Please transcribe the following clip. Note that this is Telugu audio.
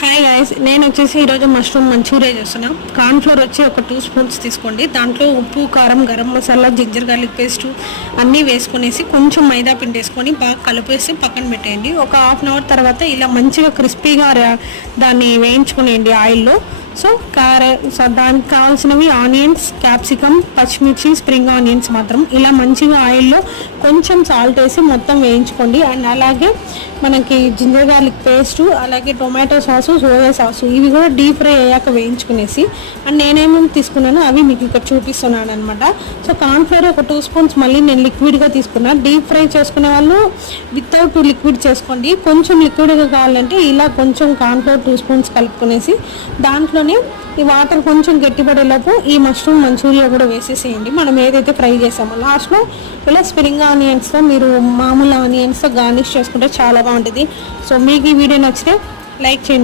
హాయ్ గైస్, నేను వచ్చేసి ఈరోజు మష్రూమ్ మంచూరియా చేస్తున్నా. కార్న్ ఫ్లోర్ వచ్చి ఒక 2 స్పూన్స్ తీసుకోండి. దాంట్లో ఉప్పు, కారం, garam masala, ginger garlic paste అన్నీ వేసుకునేసి కొంచెం మైదా పిండి వేసుకొని బాగా కలిపేసి పక్కన పెట్టేయండి. ఒక హాఫ్ అన్ అవర్ తర్వాత ఇలా మంచిగా క్రిస్పీగా దాన్ని వేయించుకునేయండి ఆయిల్లో. సో దానికి కావాల్సినవి ఆనియన్స్, క్యాప్సికమ్, పచ్చిమిర్చి, స్ప్రింగ్ ఆనియన్స్ మాత్రం ఇలా మంచిగా ఆయిల్లో కొంచెం సాల్ట్ వేసి మొత్తం వేయించుకోండి. అండ్ అలాగే మనకి జింజర్ గార్లిక్ పేస్ట్, అలాగే టొమాటో సాసు, సోయా సాసు ఇవి కూడా డీప్ ఫ్రై అయ్యాక వేయించుకునేసి అండ్ నేనేమేమి తీసుకున్నానో అవి మీకు ఇక్కడ చూపిస్తున్నాను అనమాట. సో కార్న్ ఫ్లోర్ ఒక 2 స్పూన్స్ మళ్ళీ నేను లిక్విడ్గా తీసుకున్నాను. డీప్ ఫ్రై చేసుకునే వాళ్ళు వితౌట్ లిక్విడ్ చేసుకోండి. కొంచెం లిక్విడ్గా కావాలంటే ఇలా కొంచెం కార్న్ ఫ్లోర్ 2 స్పూన్స్ కలుపుకునేసి దాంట్లో ఈ వాటర్ కొంచెం గట్టిపడేలోపు ఈ మష్రూమ్ మంచూరియా కూడా వేసేసేయండి. మనం ఏదైతే ఫ్రై చేసామో లాస్ట్లో ఇలా స్ప్రింగ్ ఆనియన్స్తో మీరు మామూలు ఆనియన్స్తో గార్నిష్ చేసుకుంటే చాలా బాగుంటుంది. సో మీకు ఈ వీడియో నచ్చితే లైక్ చేయండి.